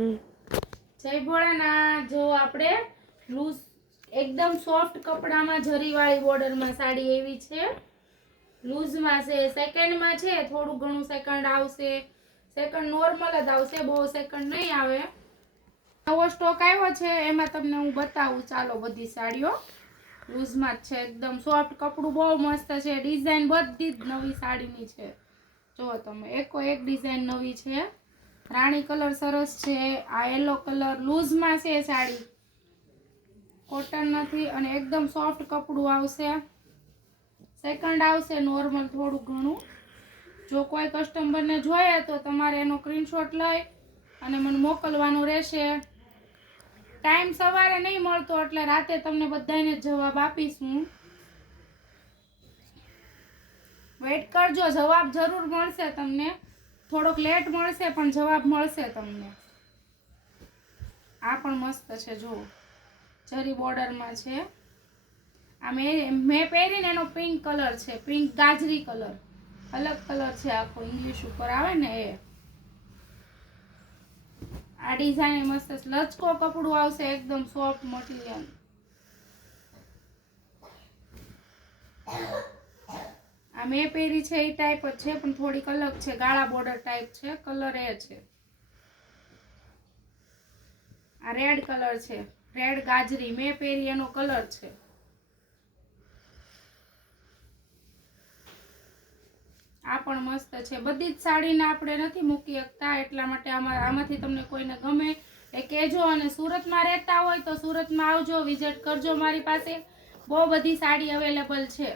જય ભોળાનાથ। જો આપણે લૂઝ એકદમ સોફ્ટ કપડામાં જરીવાળી બોર્ડરમાં સાડી એવી છે, લૂઝમાં છે, સેકન્ડમાં છે, થોડું ઘણું સેકન્ડ આવશે, સેકન્ડ નોર્મલ જ આવશે, બહુ સેકન્ડ નહીં આવે। નવો સ્ટોક આવ્યો છે, એમાં તમને હું બતાવું। ચાલો, બધી સાડીઓ લૂઝમાં જ છે, એકદમ સોફ્ટ કપડું બહુ મસ્ત છે, ડિઝાઇન બધી જ નવી સાડીની છે। જો તમે એકો એક ડિઝાઇન નવી છે, રાણી કલર સરસ છે, આ યેલો કલર લૂઝમાં છે, સાડી કોટન નથી અને એકદમ સોફ્ટ કપડું આવશે, સેકન્ડ આવશે નોર્મલ થોડું ઘણું। જો કોઈ કસ્ટમરને જોઈએ તો તમારે એનો સ્ક્રીનશોટ લઈ અને મને મોકલવાનો રહેશે। ટાઈમ સવારે નહીં મળતો એટલે રાતે તમને બધાને જવાબ આપીશ હું। વેઇટ કરજો, જવાબ જરૂર મળશે તમને, થોડોક લેટ મળશે પણ જવાબ મળશે તમને। આ પણ મસ્ત છે, જો જરી બોર્ડરમાં છે, આ મેં પહેરીને એનો પિંક કલર છે, પિંક ગાજરી કલર, અલગ કલર છે, આખો ઇંગ્લિશ ઉપર આવે ને એ। આ ડિઝાઇન મસ્ત લચકો કપડું આવશે, એકદમ સોફ્ટ મટીરિયલ। આ મેં પહેરી છે એ ટાઈપ જ છે પણ થોડીક અલગ છે, ગાળા બોર્ડર ટાઈપ છે, કલર એ છે। આ રેડ કલર છે, રેડ ગાજરી મેં પહેરી એનો કલર છે। આ પણ મસ્ત છે। બધી જ સાડીને આપણે નથી મૂકી શકતા, એટલા માટે આમાંથી તમને કોઈને ગમે એ કહેજો। અને સુરતમાં રહેતા હોય તો સુરતમાં આવજો, વિઝિટ કરજો મારી પાસે, બહુ બધી સાડી અવેલેબલ છે।